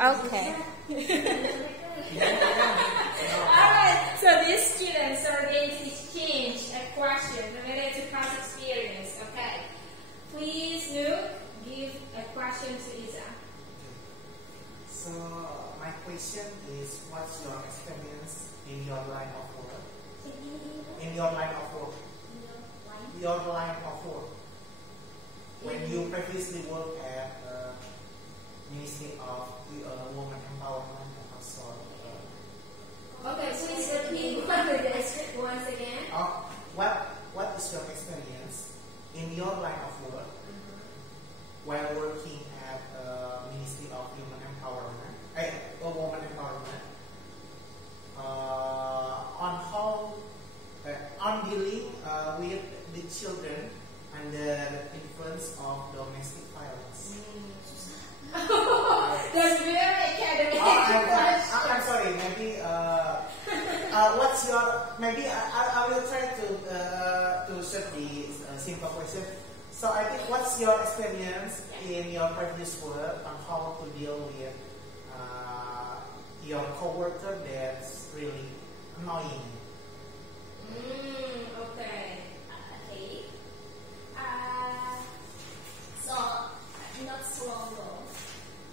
Okay. Alright, so these students are going to exchange a question related to past experience. Okay. Please, Luke, give a question to Isa. So my question is, what's your experience in your line of work? In your line of work. Your line of work. When you previously worked at Ministry of Women Empowerment and also. Okay, please repeat once again. What is your experience in your line of work while working at Ministry of Women Empowerment, Women Empowerment, on how on dealing with the children under influence of domestic violence? That's very academic. I'm sorry. Maybe what's your? Maybe I will try to set the simple question. So I think, what's your experience in your previous work on how to deal with your coworker that's really annoying? Okay. So not so long ago,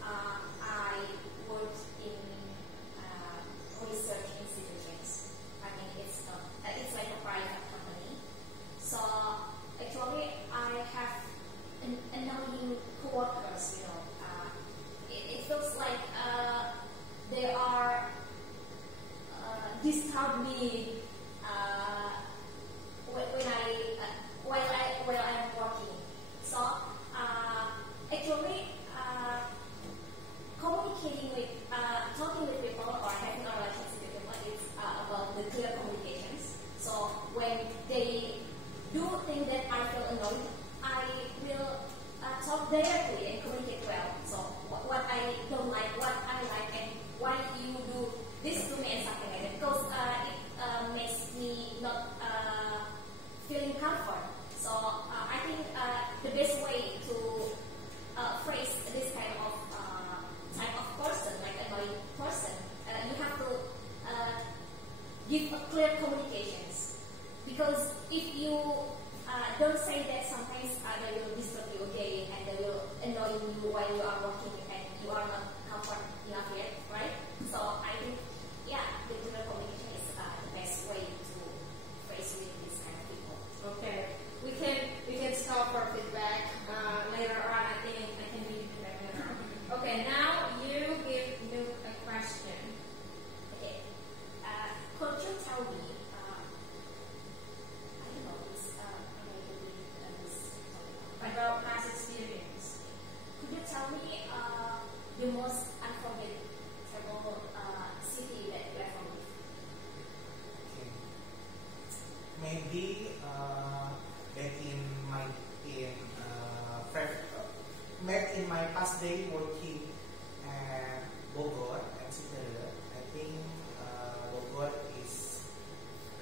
I worked in research institutions. I mean, it's not. It's like a private company. So actually, I have annoying coworkers. It feels like they are disturb me while I'm working. So actually, communicating with, talking with people or having a relationship with people is about the clear communications. So when they do things that I feel annoyed, I will talk directly and communicate well. So what I don't like, what I like, and why you do this to me and something like that. Because it makes me not feeling comfort. So I think the best way to phrase this kind of type of person, like annoying person, you have to give a clear communications. Because if you don't say that, sometimes they will disturb you again and they will annoy you while you are working and you are not comfort enough yet, right? So I think, the clear communication is the best way to phrase with this kind of people. Okay. We can stop for feedback later on. I think I can give feedback later on. Okay. Now you give Luke a question. Okay. Could you tell me? I don't know. It's About past experience. Could you tell me the most unforgettable city that you ever lived? Okay. Maybe back in my past day working at Bogor and Cirebon, I think Bogor is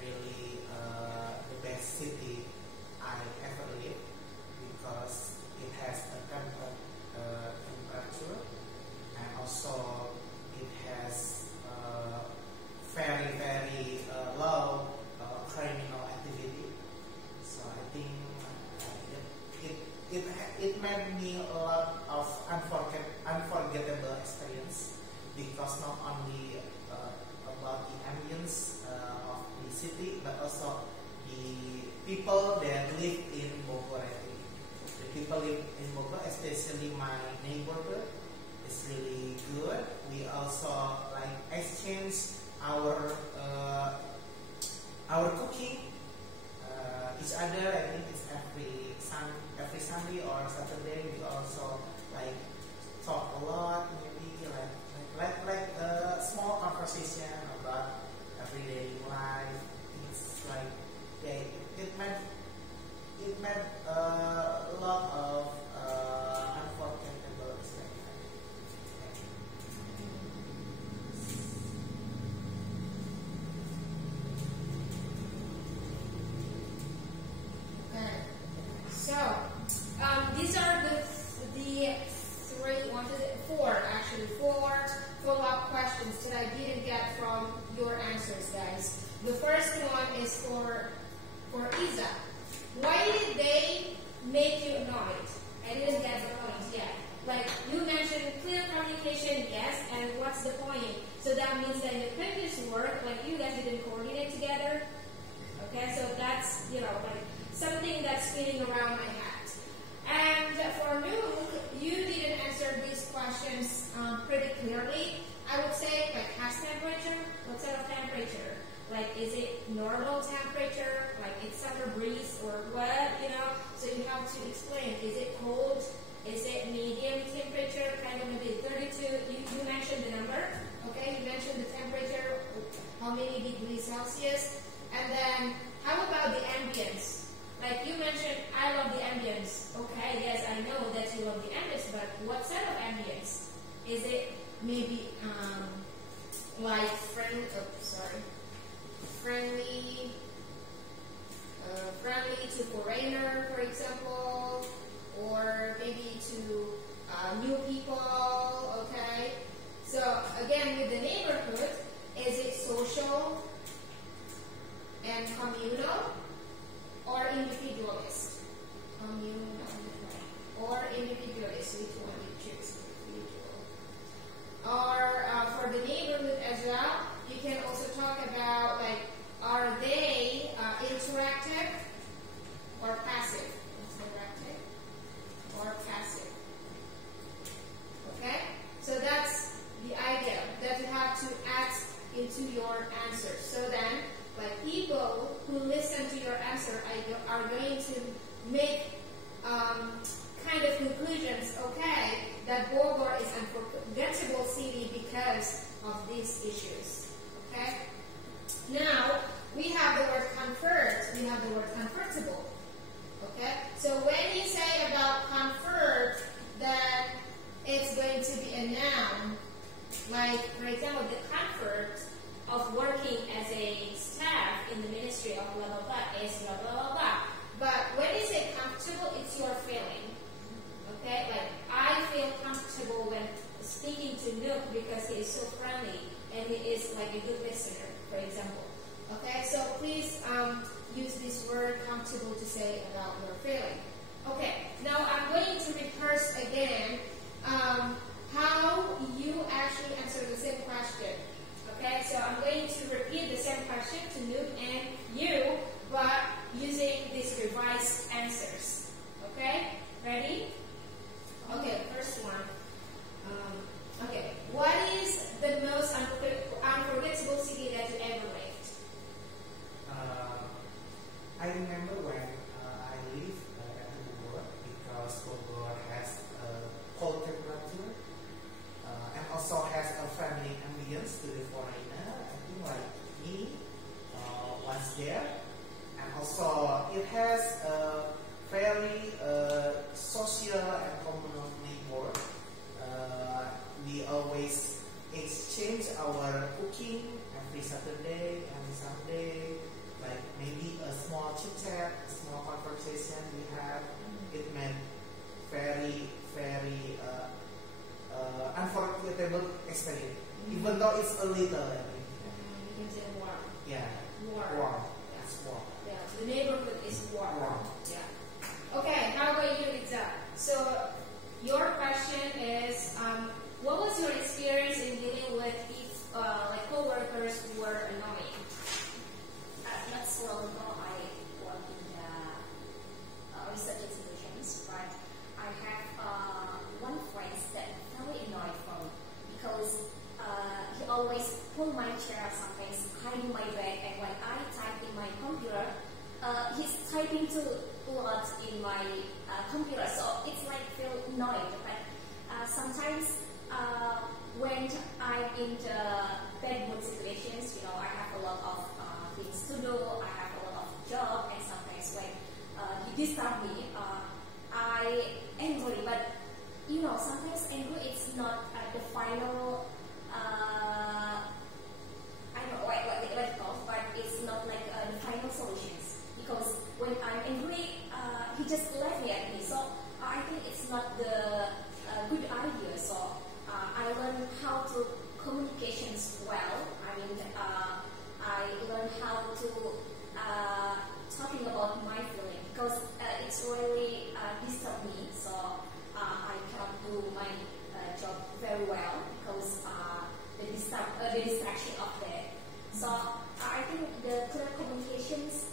really the best city I ever lived, because it has a temperature, and also it has very, very low criminal activity. So I think it made me a lot of unforgettable experience, because not only about the ambience of the city, but also the people that live in Bogor. I think the people live in Bogor, especially my neighborhood, is really good. We also exchange our cooking each other. I think it's every Sunday or Saturday. We also talk a lot, maybe like a small conversation about everyday life. It's it made a lot of unforgettable experience. about questions that I didn't get from your answers, guys. The first one is for Isa. Why did they make you annoyed? I didn't get the point yet. Like, you mentioned clear communication, yes, and what's the point? So that means that in the previous work, like, you guys didn't coordinate together. Okay, so that's, like, something that's spinning around my head. And for Nuke, you didn't answer these questions pretty clearly. I would say, like, has temperature? What sort of temperature? Like, is it normal temperature? Like, it's summer breeze or what? So you have to explain. Is it cold? Is it medium temperature? Kind of maybe 32. You mentioned the number. Okay, you mentioned the temperature. How many degrees Celsius? And then, how about the ambience? Like, you mentioned, I love the ambience. Okay, yes, I know that you love the ambience, but what sort of ambience? Is it maybe like friendly to foreigner, for example, or maybe to new people? Okay, so again, with the neighborhood, is it social and communal or individualist? Communal or individualist? Which one you choose? Individual. Or for the neighborhood as well, you can also talk about, like, are they interactive or passive? Interactive or passive? Okay, so that's the idea that you have to add into your answer. So then, like, people who listen to your answer are going to make kind of conclusions. Okay, that Bogor is unforgettable city because of these issues. Okay. Now we have the word comfort. We have the word comfortable. Okay. So when you say about comfort, then it's going to be a noun. Like, for example, the comfort of working as a staff in the ministry of blah blah blah is blah blah blah blah. But when you say comfortable, it's your feeling. Okay, like, I feel comfortable when speaking to Nook because he is so friendly and he is like a good listener, for example. Okay, so please use this word comfortable to say about your feeling. Okay, now I'm going to rehearse again how you actually answer the same question. Okay, so I'm going to repeat the same question to Nook and you, but using these revised answers. Okay, ready? Okay, first one. Okay, what is the most unforgettable city that you ever lived? I remember when I lived at Bogor, because Bogor has a cold temperature and also has a friendly ambience to the foreigner. I think like me was there, and also it has a very social and communal neighbor. We always exchange our cooking every Saturday and Sunday, like maybe a small chit chat, a small conversation we have. It meant very, very unforgettable experience, even though it's a little. You can say warm. Yeah. Warm. Yeah. It's warm. Yeah, the neighborhood is warm. Warm. Yeah. Okay, how about you, Itza? So, your question is, what was your experience in dealing with like co-workers who were annoying? Not so long ago, I work in the research institutions, but I have one friend that very annoyed for me because he always pull my chair, sometimes hiding my bag, and when I type in my computer, he's typing too lot in my computer, so it's like feel annoyed. But sometimes when I'm in the bad mood situations, I have a lot of things to do, I have a lot of job, and sometimes when he disturb me, I angry. But sometimes angry it's not the final. I don't know what it calls, but it's not like the final solutions. Because when I'm angry, he just left me at me. So I think it's not the good idea. So I learned how to communications well. I mean, I learned how to talking about my feeling because it's really disturbed me. So I cannot do my job very well because the distraction of that. So I think the clear communications